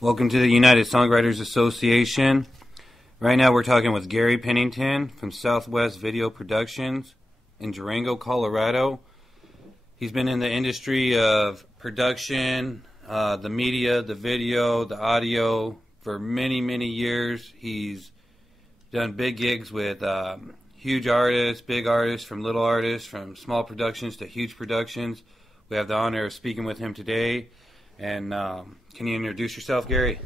Welcome to the United Songwriters Association. Right now we're talking with Gary Pennington from Southwest Video Productions in Durango, Colorado. He's been in the industry of production, the media, the video, the audio for many, many years. He's done big gigs with huge artists, big artists, from little artists, from small productions to huge productions. We have the honor of speaking with him today. And can you introduce yourself, Gary?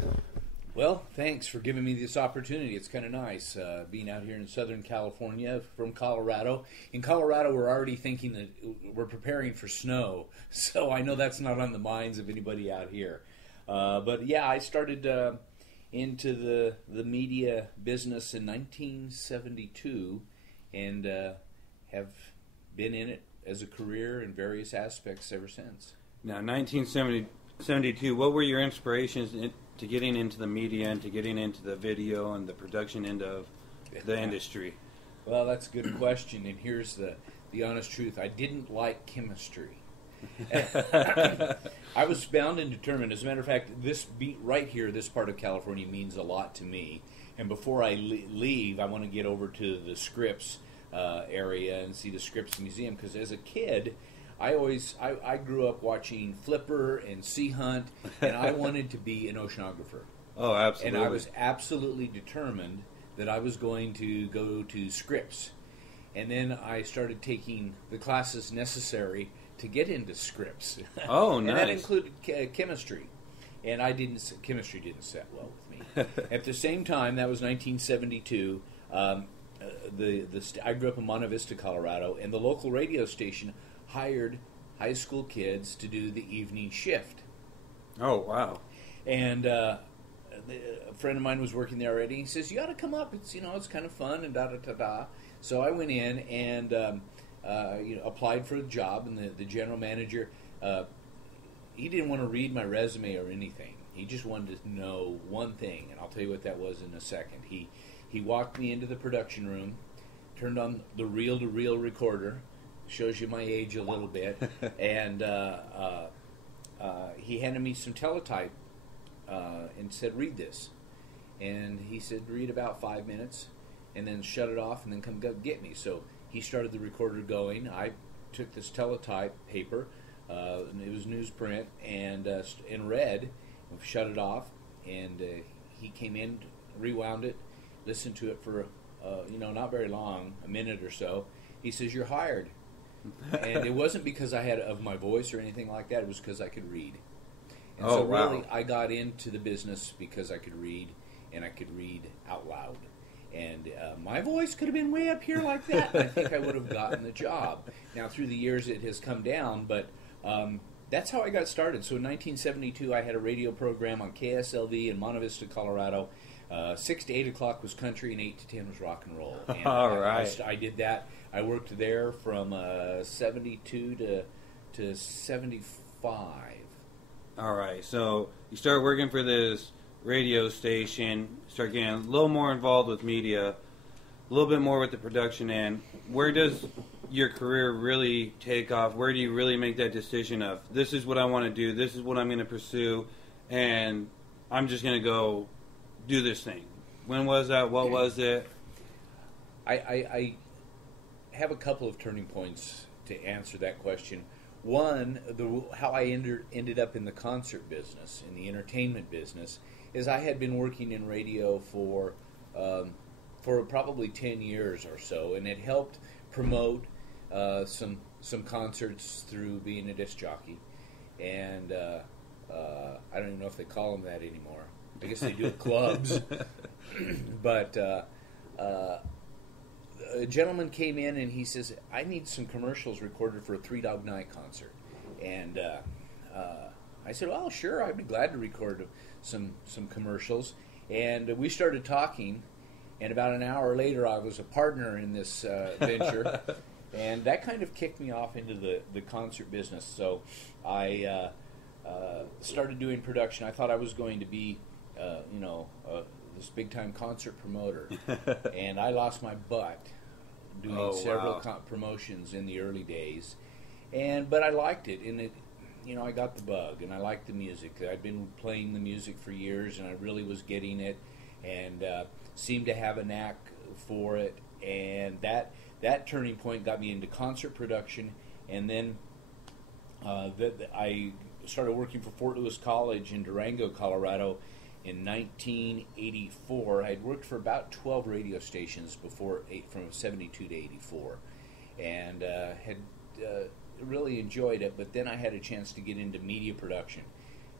Well, thanks for giving me this opportunity. It's kind of nice being out here in Southern California from Colorado. In Colorado, we're already thinking that we're preparing for snow, so I know that's not on the minds of anybody out here. But yeah, I started into the media business in 1972 and have been in it as a career in various aspects ever since. Now, 1972, what were your inspirations to getting into the media and to getting into the video and the production end of the industry? Well, that's a good question, and here's the honest truth. I didn't like chemistry. I was bound and determined. As a matter of fact, this beat right here, this part of California, means a lot to me. And before I leave, I want to get over to the Scripps area and see the Scripps Museum, because as a kid, I grew up watching Flipper and Sea Hunt, and I wanted to be an oceanographer. Oh, absolutely. And I was absolutely determined that I was going to go to Scripps. And then I started taking the classes necessary to get into Scripps. Oh, nice. And that included chemistry. And chemistry didn't set well with me. At the same time, that was 1972, I grew up in Monte Vista, Colorado, and the local radio station hired high school kids to do the evening shift. Oh, wow. And a friend of mine was working there already. He says, "You ought to come up. It's it's kind of fun and da-da-da-da." So I went in and applied for the job, and the general manager, he didn't want to read my resume or anything. He just wanted to know one thing, and I'll tell you what that was in a second. He walked me into the production room, turned on the reel-to-reel recorder, shows you my age a little bit, and he handed me some teletype and said, "Read this." And he said, "Read about 5 minutes, and then shut it off, and then come get me." So he started the recorder going. I took this teletype paper, and it was newsprint, and read, and shut it off, and he came in, rewound it, listened to it for, not very long, a minute or so. He says, "You're hired." And it wasn't because I had of my voice or anything like that. It was because I could read. And so really, I got into the business because I could read, and I could read out loud. And my voice could have been way up here like that. I think I would have gotten the job. Now, through the years, it has come down, but that's how I got started. So in 1972, I had a radio program on KSLV in Monte Vista, Colorado. 6 to 8 o'clock was country, and 8 to 10 was rock and roll. And all right. I did that. I worked there from 72 to 75. All right. So you start working for this radio station, start getting a little more involved with media, a little bit more with the production end. Where does your career really take off? Where do you really make that decision of, this is what I want to do, this is what I'm going to pursue, and I'm just going to go do this thing? When was that? What was it? I have a couple of turning points to answer that question. One, how I ended up in the concert business, in the entertainment business, is I had been working in radio for probably 10 years or so, and it helped promote some concerts through being a disc jockey. And I don't even know if they call them that anymore. I guess they do at clubs. But a gentleman came in and he says, "I need some commercials recorded for a Three Dog Night concert." And I said, "Well, sure, I'd be glad to record some commercials." And we started talking, and about an hour later, I was a partner in this venture. And that kind of kicked me off into the concert business. So I started doing production. I thought I was going to be, this big-time concert promoter. And I lost my butt doing several promotions in the early days. But I liked it. And I got the bug, and I liked the music. I'd been playing the music for years, and I really was getting it, and seemed to have a knack for it. And that turning point got me into concert production, and then I started working for Fort Lewis College in Durango, Colorado, in 1984. I'd worked for about 12 radio stations before, from 72 to 84, and had really enjoyed it. But then I had a chance to get into media production.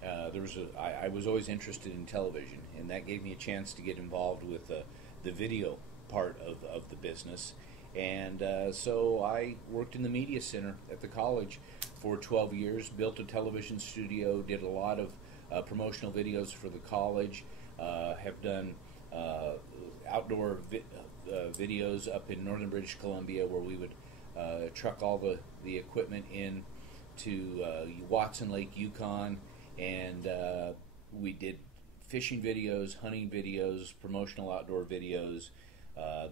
I was always interested in television, and that gave me a chance to get involved with the video part of the business. And so I worked in the media center at the college for 12 years, built a television studio, did a lot of promotional videos for the college, have done outdoor videos up in northern British Columbia, where we would truck all the equipment in to Watson Lake, Yukon, and we did fishing videos, hunting videos, promotional outdoor videos,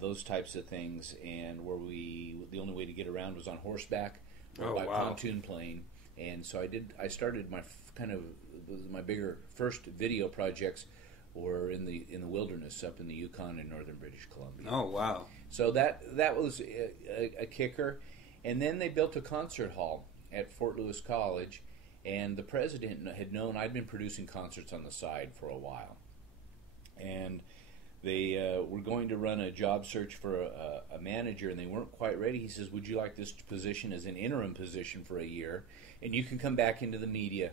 those types of things, and the only way to get around was on horseback or by pontoon plane. And so I started my bigger first video projects were in the wilderness up in the Yukon and northern British Columbia. Oh, wow. So that was a kicker. And then they built a concert hall at Fort Lewis College, and the president had known I'd been producing concerts on the side for a while. And they were going to run a job search for a manager, and they weren't quite ready. He says, would you like this position as an interim position for a year? And you can come back into the media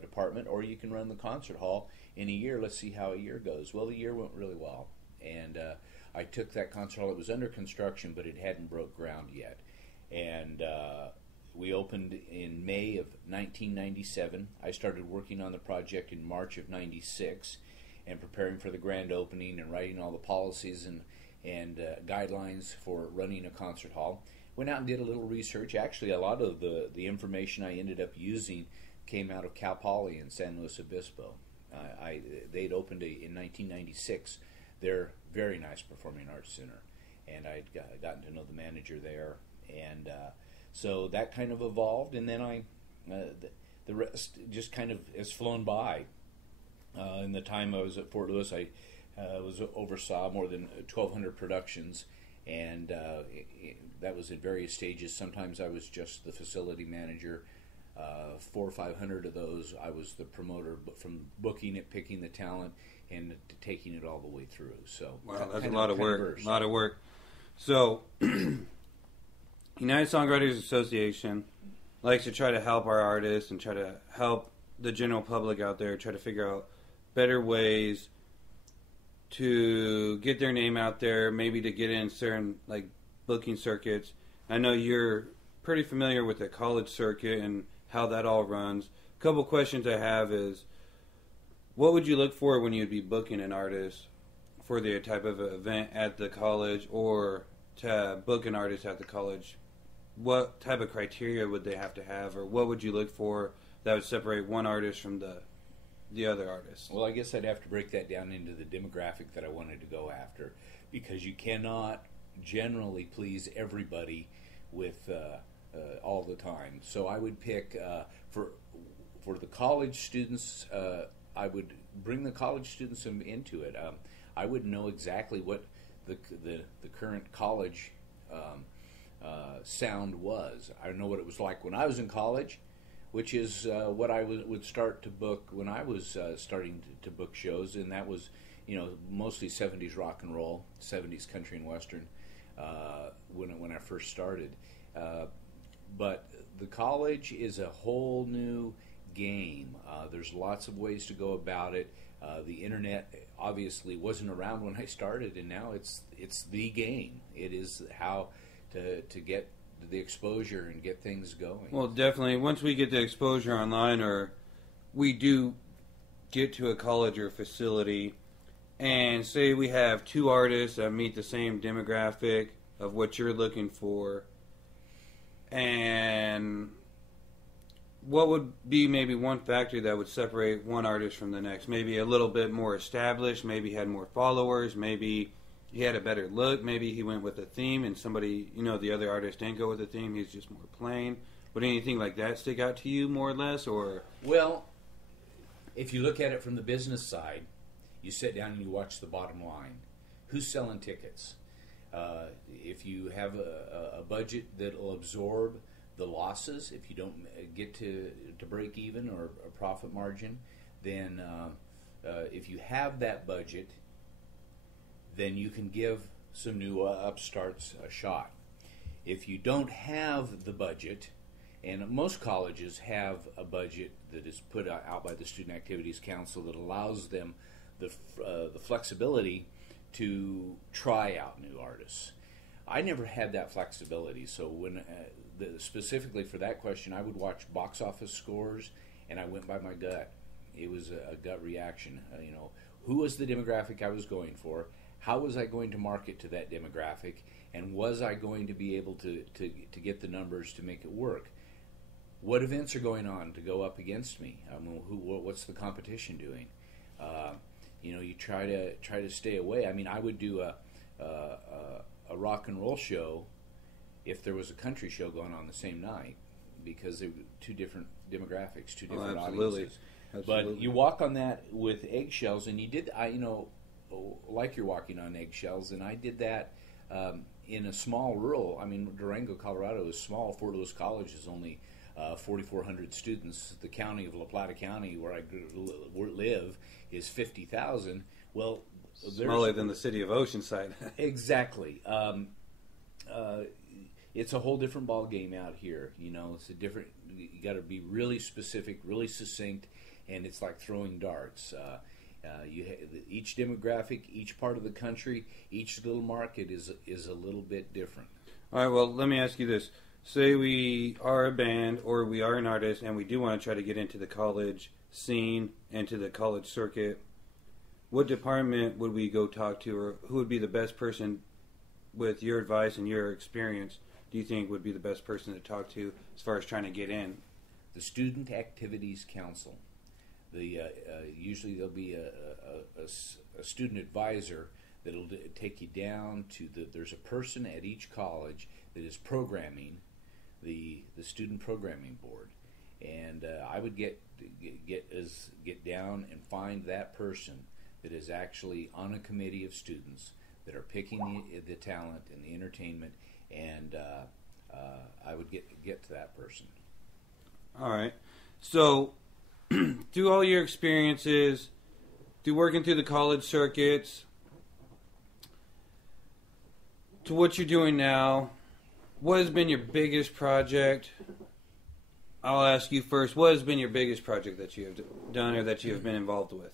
department, or you can run the concert hall in a year. Let's see how a year goes. Well, the year went really well. And I took that concert hall. It was under construction, but it hadn't broke ground yet. And we opened in May of 1997. I started working on the project in March of 96 and preparing for the grand opening and writing all the policies and guidelines for running a concert hall. Went out and did a little research. Actually, a lot of the information I ended up using came out of Cal Poly in San Luis Obispo. They'd opened in 1996 their very nice performing arts center, and I'd gotten to know the manager there, and so that kind of evolved. And then the rest just kind of has flown by. In the time I was at Fort Lewis, I oversaw more than 1,200 productions, and that was at various stages. Sometimes I was just the facility manager. 400 or 500 of those, I was the promoter, but from booking it, picking the talent, and taking it all the way through. So wow, that's a lot of work. A lot of work. So, United Songwriters Association likes to try to help our artists and try to help the general public out there try to figure out better ways to get their name out there, maybe to get in certain booking circuits. I know you're pretty familiar with the college circuit and how that all runs. A couple questions I have is, what would you look for when you'd be booking an artist for the type of event at the college, or to book an artist at the college? What type of criteria would they have to have, or what would you look for that would separate one artist from the other artist? Well, I guess I'd have to break that down into the demographic that I wanted to go after, because you cannot generally please everybody with all the time. So I would pick for the college students. I would bring the college students into it. I wouldn't know exactly what the current college sound was. I know what it was like when I was in college, which is what I would start to book when I was starting to book shows, and that was mostly 70s rock and roll, 70s country and western when I first started. But the college is a whole new game. There's lots of ways to go about it. The internet obviously wasn't around when I started, and now it's the game. It is how to get the exposure and get things going. Well, definitely. Once we get the exposure online, or we do get to a college or facility, and say we have two artists that meet the same demographic of what you're looking for, and what would be maybe one factor that would separate one artist from the next? Maybe a little bit more established, maybe had more followers, maybe he had a better look, maybe he went with a theme and somebody, the other artist didn't go with a theme, he's just more plain. Would anything like that stick out to you more or less, or? Well, if you look at it from the business side, you sit down and you watch the bottom line. Who's selling tickets? If you have a budget that will absorb the losses, if you don't get to break even or a profit margin, then if you have that budget, then you can give some new upstarts a shot. If you don't have the budget, and most colleges have a budget that is put out by the Student Activities Council that allows them the flexibility to try out new artists. I never had that flexibility, so when specifically for that question, I would watch box office scores, and I went by my gut. It was a gut reaction. Who was the demographic I was going for? How was I going to market to that demographic? And was I going to be able to get the numbers to make it work? What events are going on to go up against me? What's the competition doing? You try to stay away. I mean, I would do a rock and roll show if there was a country show going on the same night, because they were two different demographics, two different audiences. Absolutely. But you walk on that with eggshells, and you did. Like you're walking on eggshells, and I did that in a small rural. I mean, Durango, Colorado is small. Fort Lewis College is only 4,400 students. The county of La Plata County, where I live, is 50,000. Well, smaller than the city of Oceanside. Exactly. It's a whole different ball game out here. It's a different. You got to be really specific, really succinct, and it's like throwing darts. Each demographic, each part of the country, each little market is a little bit different. All right. Well, let me ask you this: say we are a band or we are an artist, and we do want to try to get into the college scene and to the college circuit. What department would we go talk to, or who would be the best person, with your advice and your experience, do you think would be the best person to talk to as far as trying to get in? The Student Activities Council. Usually there'll be a student advisor that'll take you down to there's a person at each college that is programming the student programming board, and I would get down and find that person that is actually on a committee of students that are picking the talent and the entertainment, and I would get to that person. All right. So, through all your experiences, through working through the college circuits, to what you're doing now, what has been your biggest project? I'll ask you first. What has been your biggest project that you have done or that you have been involved with?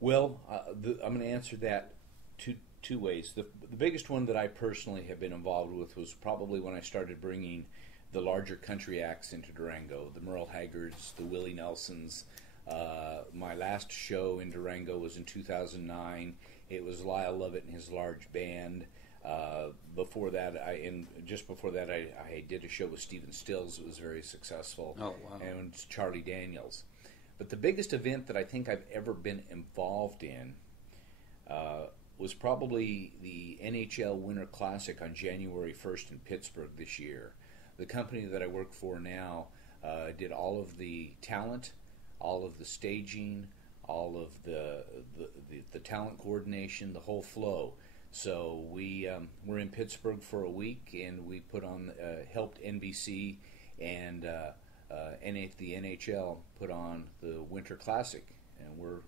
Well, I'm going to answer that two ways. The biggest one that I personally have been involved with was probably when I started bringing the larger country acts into Durango, the Merle Haggards, the Willie Nelsons. My last show in Durango was in 2009. It was Lyle Lovett and his large band. Before that, I did a show with Stephen Stills. It was very successful. Oh, wow. And Charlie Daniels. But the biggest event that I think I've ever been involved in was probably the NHL Winter Classic on January 1st in Pittsburgh this year. The company that I work for now did all of the talent, all of the staging, all of the talent coordination, the whole flow. So we were in Pittsburgh for a week, and we put on helped NBC and the NHL put on the Winter Classic, and we're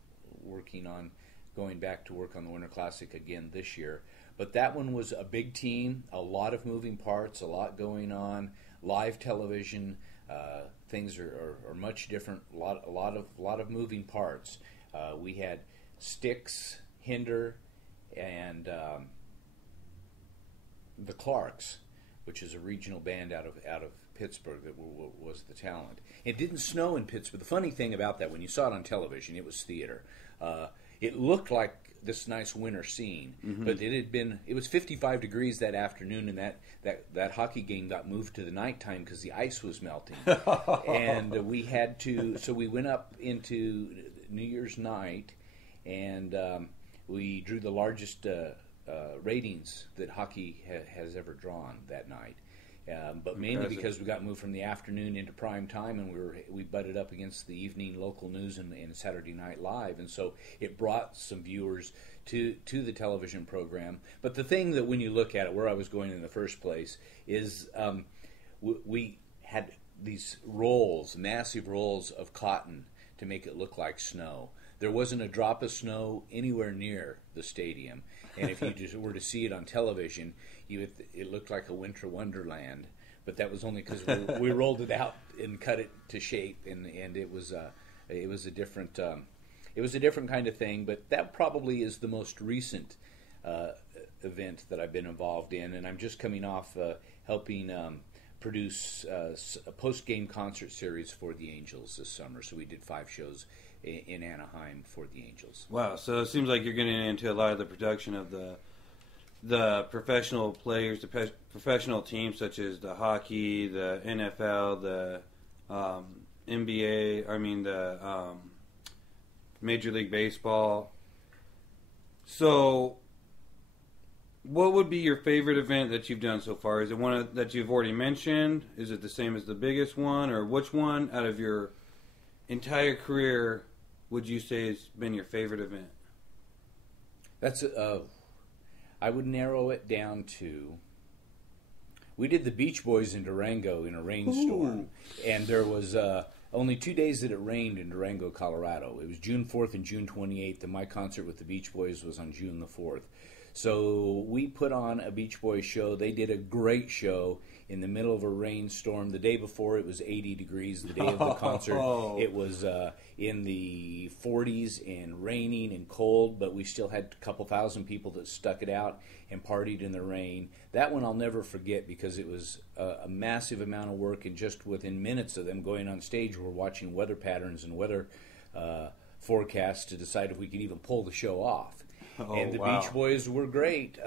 working on going back to work on the Winter Classic again this year. But that one was a big team, a lot of moving parts, a lot going on, live television. Things are much different. A lot of moving parts. We had Styx, Hinder, and the Clarks, which is a regional band out of Pittsburgh that was the talent. It didn't snow in Pittsburgh. The funny thing about that, when you saw it on television, it was theater. It looked like this nice winter scene, but it was 55 degrees that afternoon, and that hockey game got moved to the nighttime because the ice was melting. And we had to, so we went up into New Year's night, and we drew the largest ratings that hockey has ever drawn that night. But mainly Impressive. because we got moved from the afternoon into prime time, and we butted up against the evening local news and Saturday Night Live, and so it brought some viewers to the television program. But the thing that when you look at it, where I was going in the first place, is we had these rolls, massive rolls of cotton to make it look like snow. There wasn't a drop of snow anywhere near the stadium, and if you just were to see it on television, it looked like a winter wonderland. But that was only because we rolled it out and cut it to shape, and it was a different kind of thing. But that probably is the most recent event that I've been involved in, and I'm just coming off helping produce a post-game concert series for the Angels this summer. So we did 5 shows in Anaheim for the Angels. Wow, so it seems like you're getting into a lot of the production of the professional players, the professional teams such as the hockey, the NFL, the NBA, the Major League Baseball. So what would be your favorite event that you've done so far? Is it one that you've already mentioned? Is it the same as the biggest one? Or which one out of your entire career would you say has been your favorite event? That's I would narrow it down to, we did the Beach Boys in Durango in a rainstorm, and there was only 2 days that it rained in Durango, Colorado. It was June 4th and June 28th, and my concert with the Beach Boys was on June the 4th. So we put on a Beach Boys show. They did a great show in the middle of a rainstorm. The day before, it was 80 degrees. The day of the concert, it was in the 40s and raining and cold, but we still had a couple thousand people that stuck it out and partied in the rain. That one I'll never forget because it was a massive amount of work, and just within minutes of them going on stage, we're watching weather patterns and weather forecasts to decide if we could even pull the show off. And the Beach Boys were great,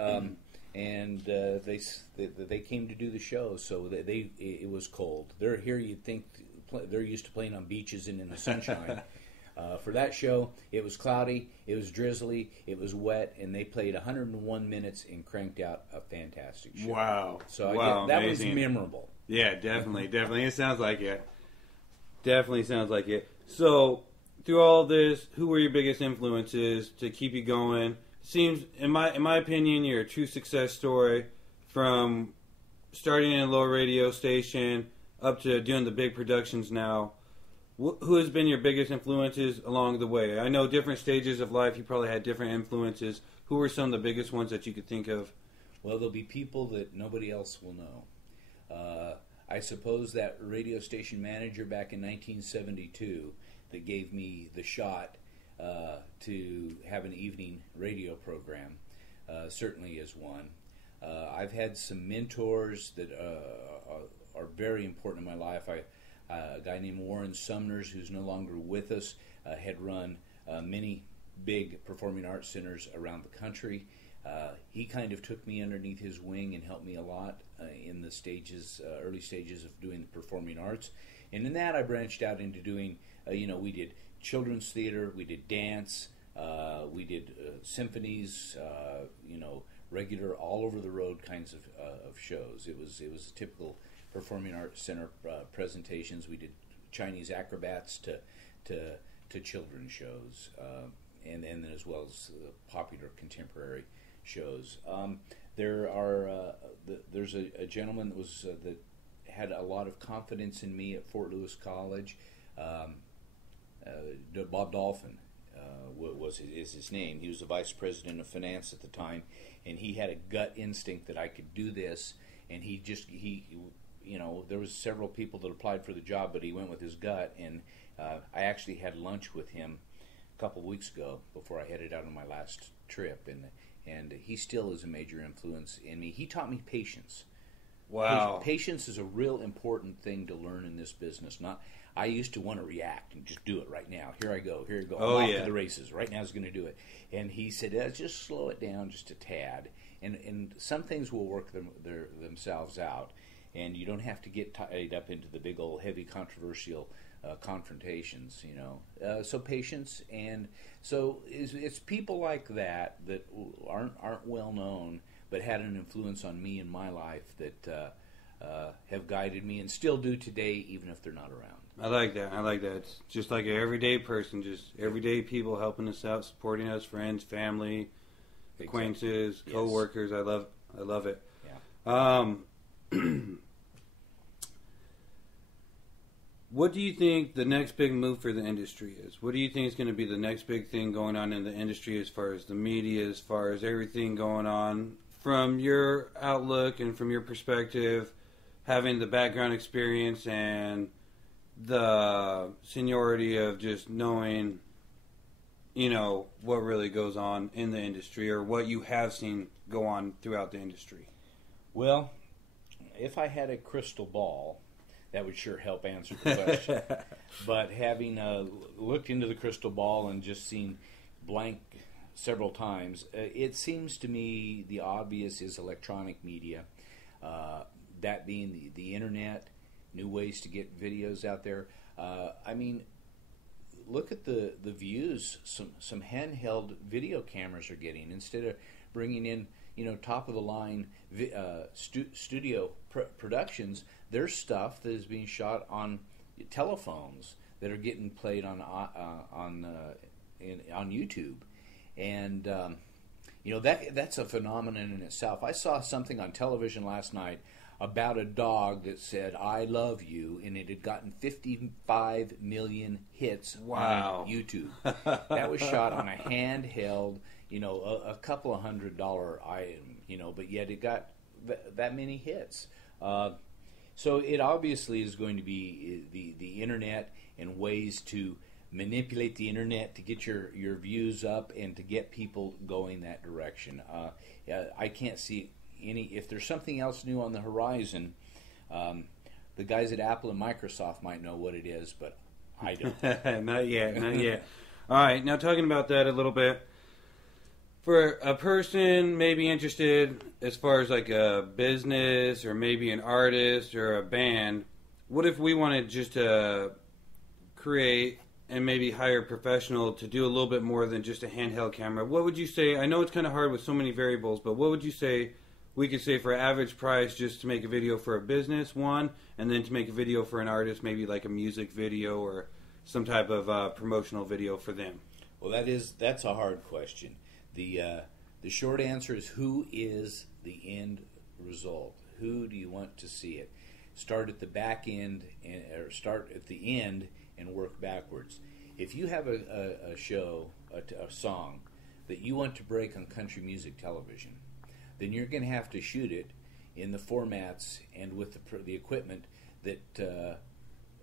and they came to do the show. So it was cold. They're here. You'd think they're used to playing on beaches and in the sunshine. For that show, it was cloudy, it was drizzly, it was wet, and they played 101 minutes and cranked out a fantastic show. Wow! So that was amazing. memorable. Yeah, definitely. It sounds like it. Definitely sounds like it. So, through all this, who were your biggest influences to keep you going? Seems, in my opinion, you're a true success story from starting in a low radio station up to doing the big productions now. Who has been your biggest influences along the way? I know different stages of life, you probably had different influences. Who were some of the biggest ones that you could think of? Well, there'll be people that nobody else will know. I suppose that radio station manager back in 1972 that gave me the shot to have an evening radio program certainly is one. I've had some mentors that are very important in my life. A guy named Warren Sumners, who's no longer with us, had run many big performing arts centers around the country. He kind of took me underneath his wing and helped me a lot in the early stages of doing the performing arts. And in that, I branched out into doing, we did children's theater, we did dance, we did symphonies, regular all over the road kinds of shows. It was a typical performing arts center presentations. We did Chinese acrobats to children's shows, and then as well as popular contemporary shows. There's a gentleman that had a lot of confidence in me at Fort Lewis College. Bob Dolphin is his name. He was the vice president of finance at the time, and he had a gut instinct that I could do this. And there was several people that applied for the job, but he went with his gut. And I actually had lunch with him a couple of weeks ago before I headed out on my last trip, and he still is a major influence in me. He taught me patience. Wow. Patience is a real important thing to learn in this business. I used to want to react and just do it right now. Here I go. I'm off to the races. Right now is going to do it. And he said, just slow it down just a tad. And some things will work themselves out. And you don't have to get tied up into the big old heavy controversial confrontations, So patience, and so it's people like that aren't well known, but had an influence on me in my life that have guided me and still do today, even if they're not around. I like that. I like that. It's just like an everyday person, just everyday people helping us out, supporting us, friends, family, acquaintances, Yes. co-workers. I love it. Yeah. What do you think the next big move for the industry is? What do you think is going to be the next big thing going on in the industry as far as the media, as far as everything going on? From your outlook and from your perspective, having the background experience and the seniority of just knowing, what really goes on in the industry or what you have seen go on throughout the industry. Well, if I had a crystal ball, that would sure help answer the question. But having looked into the crystal ball and just seen blank several times, it seems to me the obvious is electronic media, that being the internet, new ways to get videos out there. Look at the views some handheld video cameras are getting. Instead of bringing in top of the line studio productions, there's stuff that is being shot on telephones that are getting played on YouTube, and that's a phenomenon in itself. I saw something on television last night about a dog that said "I love you," and it had gotten 55 million hits on YouTube. That was shot on a handheld, a couple of $100 item, but yet it got that many hits. So it obviously is going to be the internet and ways to manipulate the internet to get your views up and to get people going that direction. I can't see if there's something else new on the horizon. The guys at Apple and Microsoft might know what it is, but I don't. Not yet. All right, now talking about that a little bit. For a person maybe interested as far as like a business or maybe an artist or a band, what if we wanted just to create and maybe hire a professional to do a little bit more than just a handheld camera? What would you say? I know it's kind of hard with so many variables, but what would you say we could say for average price just to make a video for a business, one, and then to make a video for an artist, maybe like a music video or some type of promotional video for them? Well, that's a hard question. The short answer is, who is the end result? Who do you want to see it? Start at the back end or start at the end and work backwards. If you have a show, a song that you want to break on country music television, then you're going to have to shoot it in the formats and with the equipment that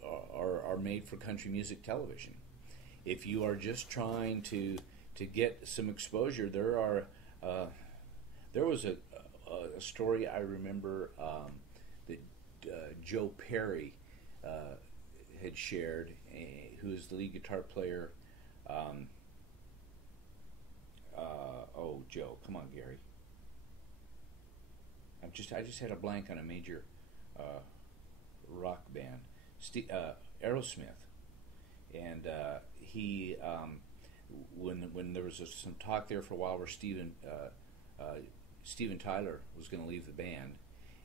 are made for country music television. If you are just trying to get some exposure, there was a story I remember that Joe Perry had shared, who is the lead guitar player. Joe, come on, Gary. I just had a blank on a major rock band, Aerosmith, and he. When there was some talk there for a while where Steven Tyler was going to leave the band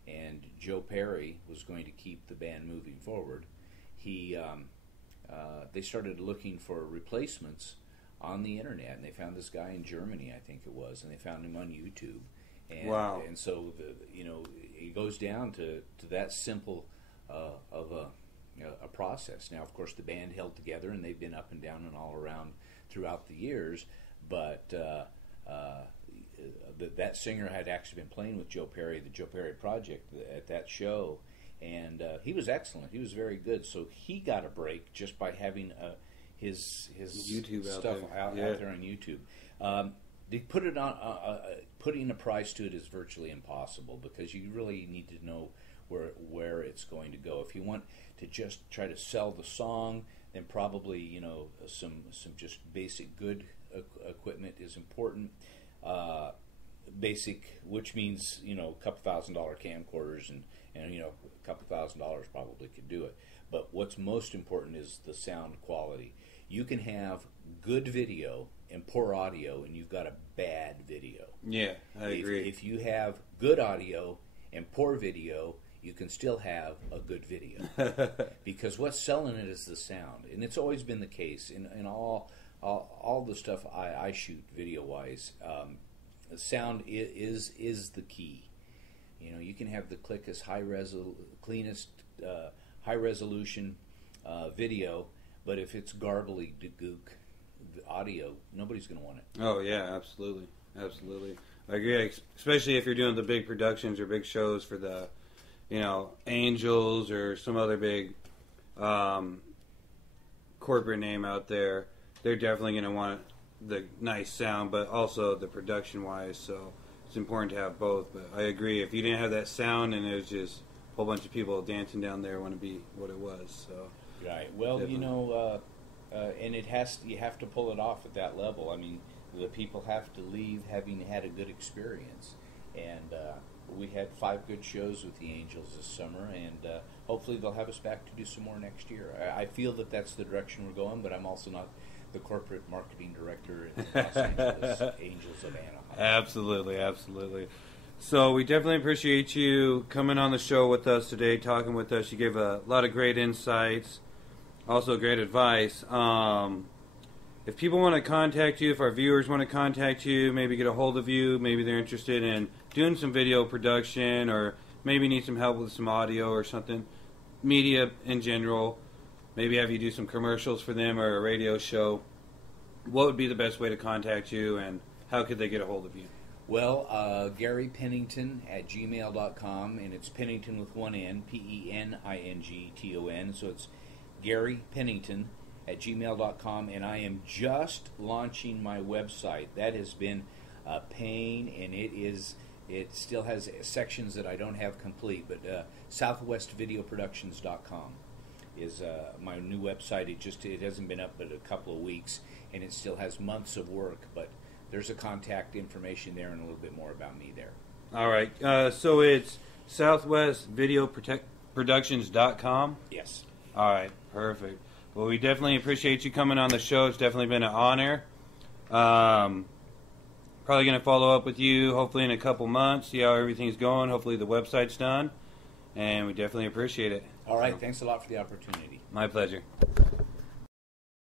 and Joe Perry was going to keep the band moving forward, they started looking for replacements on the internet, and they found this guy in Germany, I think it was, and they found him on YouTube. And, wow! And so it goes down to that simple of a process. Now, of course, the band held together, and they've been up and down and all around throughout the years, but that singer had actually been playing with Joe Perry, the Joe Perry Project, at that show, and he was excellent. He was very good. So he got a break just by having his YouTube stuff out there on YouTube. They put it on. Putting a price to it is virtually impossible because you really need to know where it's going to go. If you want to just try to sell the song, then probably some just basic good equipment is important. Basic, which means a couple $1,000 camcorders and a couple $1,000 probably could do it. But what's most important is the sound quality. You can have good video and poor audio, and you've got a bad video. Yeah, I agree. If you have good audio and poor video, you can still have a good video. Because what's selling it is the sound. And it's always been the case in all the stuff I shoot video-wise. The sound is the key. You know, you can have the cleanest, high-resolution video, but if it's garbly gook audio, nobody's going to want it. Oh, yeah, absolutely. Absolutely. I agree, especially if you're doing the big productions or big shows for the, Angels or some other big corporate name out there. They're definitely going to want the nice sound, but also the production-wise, so it's important to have both. But I agree, if you didn't have that sound and it was just a whole bunch of people dancing down there, it wouldn't be what it was. So right. Well, definitely. And you have to pull it off at that level. I mean, the people have to leave having had a good experience. And we had 5 good shows with the Angels this summer, and hopefully they'll have us back to do some more next year. I feel that that's the direction we're going, but I'm also not the corporate marketing director in Los Angeles Angels of Anaheim. Absolutely, absolutely. So we definitely appreciate you coming on the show with us today, talking with us. You gave a lot of great insights, also great advice. If people want to contact you, if our viewers want to contact you, maybe get a hold of you, maybe they're interested in doing some video production or maybe need some help with some audio or something, media in general, maybe have you do some commercials for them or a radio show, what would be the best way to contact you and how could they get a hold of you? Well, Gary Pennington at gmail.com, and it's Pennington with one N, Pennington, so it's Gary Pennington at gmail.com, and I am just launching my website. That has been a pain, and it still has sections that I don't have complete, but southwestvideoproductions.com is my new website. It hasn't been up but a couple of weeks, and it still has months of work, but there's a contact information there and a little bit more about me there. All right, so it's southwestvideoproductions.com? Yes. All right, perfect. Well, we definitely appreciate you coming on the show. It's definitely been an honor. Probably going to follow up with you hopefully in a couple months, see how everything's going. Hopefully the website's done, and we definitely appreciate it. All right, thanks a lot for the opportunity. My pleasure.